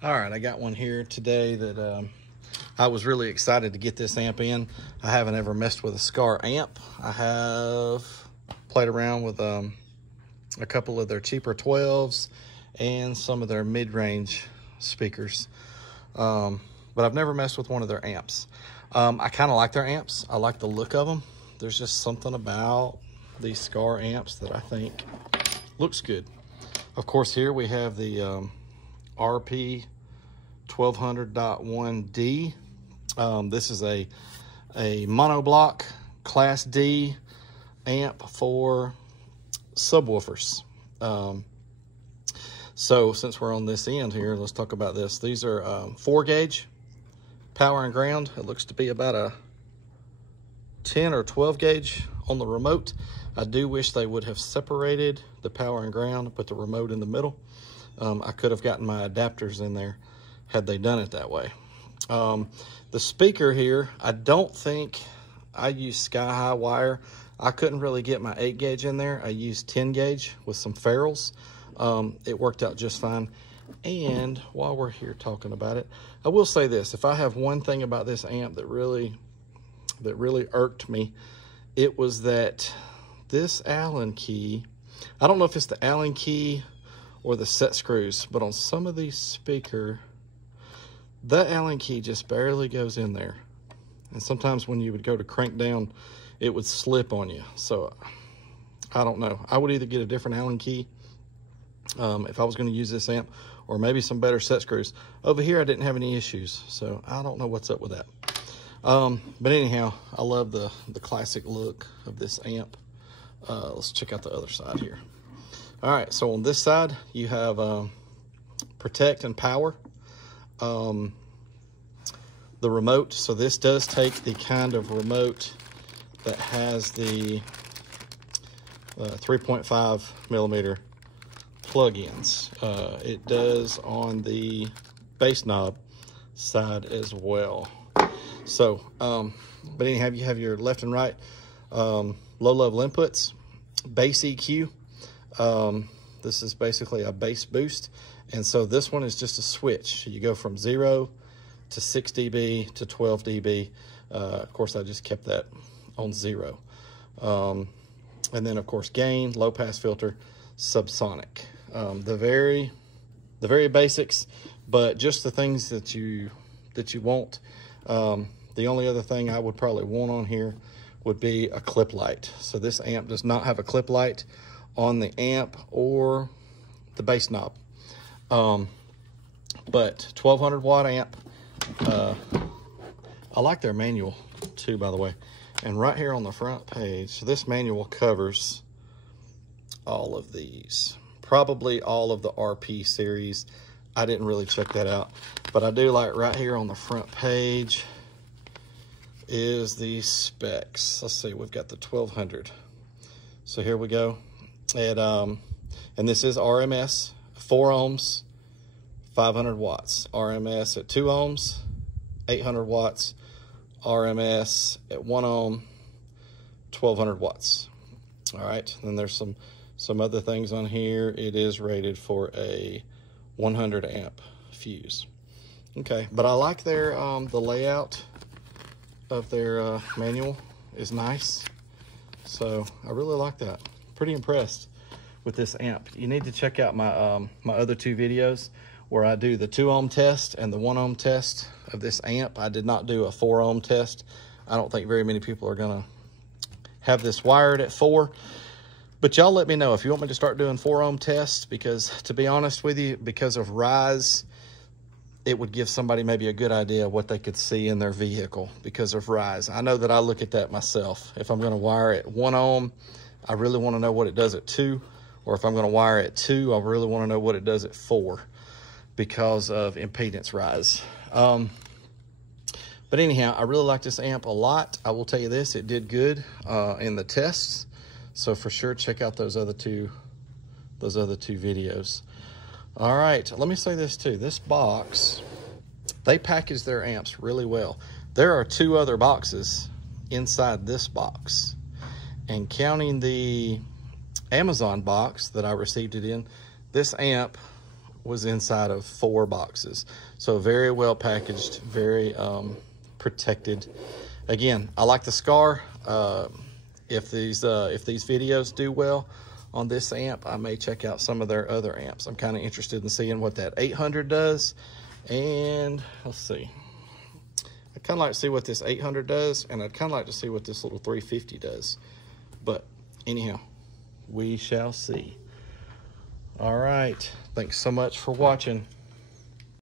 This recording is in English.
All right, I got one here today that I was really excited to get this amp in. I haven't ever messed with a Skar amp. I have played around with a couple of their cheaper 12s and some of their mid-range speakers. But I've never messed with one of their amps. I kind of like their amps. I like the look of them. There's just something about these Skar amps that I think looks good. Of course, here we have the RP-1200.1D. This is a monoblock Class D amp for subwoofers. So since we're on this end here, let's talk about this. These are 4 gauge power and ground. It looks to be about a 10 or 12 gauge on the remote. I do wish they would have separated the power and ground, put the remote in the middle. I could have gotten my adapters in there had they done it that way. The speaker here, I don't think I used sky-high wire. I couldn't really get my 8 gauge in there. I used 10 gauge with some ferrules. It worked out just fine. And while we're here talking about it, I will say this. If I have one thing about this amp that really irked me, it was that this Allen key, I don't know if it's the Allen key or the set screws, but on some of these speakers, that Allen key just barely goes in there. And sometimes when you would go to crank down, it would slip on you. So I don't know. I would either get a different Allen key if I was going to use this amp, or maybe some better set screws. Over here, I didn't have any issues, so I don't know what's up with that. But anyhow, I love the classic look of this amp. Let's check out the other side here. All right, so on this side, you have protect and power. The remote, so this does take the kind of remote that has the 3.5 millimeter plug-ins. It does on the bass knob side as well. So, but anyhow, you have your left and right low-level inputs, bass EQ. This is basically a bass boost. And so this one is just a switch. You go from 0 to 6 dB to 12 dB. Of course, I just kept that on 0. And then, of course, gain, low pass filter, subsonic. The very basics, but just the things that you want. The only other thing I would probably want on here would be a clip light. So this amp does not have a clip light on the amp or the bass knob. But 1200 watt amp. I like their manual too, by the way. And right here on the front page, so this manual covers all of these, probably all of the RP series. I didn't really check that out, but I do like right here on the front page is the specs. Let's see, we've got the 1200. So here we go. And this is RMS, 4 ohms, 500 watts. RMS at 2 ohms, 800 watts. RMS at 1 ohm, 1200 watts. All right, and then there's some other things on here. It is rated for a 100 amp fuse. Okay, but I like their the layout of their manual is nice. So I really like that. Pretty impressed with this amp. You need to check out my my other 2 videos where I do the 2 ohm test and the 1 ohm test of this amp. I did not do a 4 ohm test. I don't think very many people are gonna have this wired at 4. But y'all let me know if you want me to start doing 4 ohm tests, because to be honest with you, because of rise, it would give somebody maybe a good idea of what they could see in their vehicle because of rise. I know that I look at that myself. If I'm gonna wire at 1 ohm, I really wanna know what it does at 2, or if I'm gonna wire at 2, I really wanna know what it does at 4 because of impedance rise. But anyhow, I really like this amp a lot. I will tell you this, it did good in the tests. So for sure, check out those other two videos. All right, let me say this too. This box, they package their amps really well. There are 2 other boxes inside this box. And counting the Amazon box that I received it in, this amp was inside of 4 boxes. So very well packaged, very protected. Again, I like the Skar. If these videos do well on this amp, I may check out some of their other amps. I'm kind of interested in seeing what that 800 does. And let's see. I'd kind of like to see what this 800 does, and I'd kind of like to see what this little 350 does. But anyhow, we shall see. All right. Thanks so much for watching.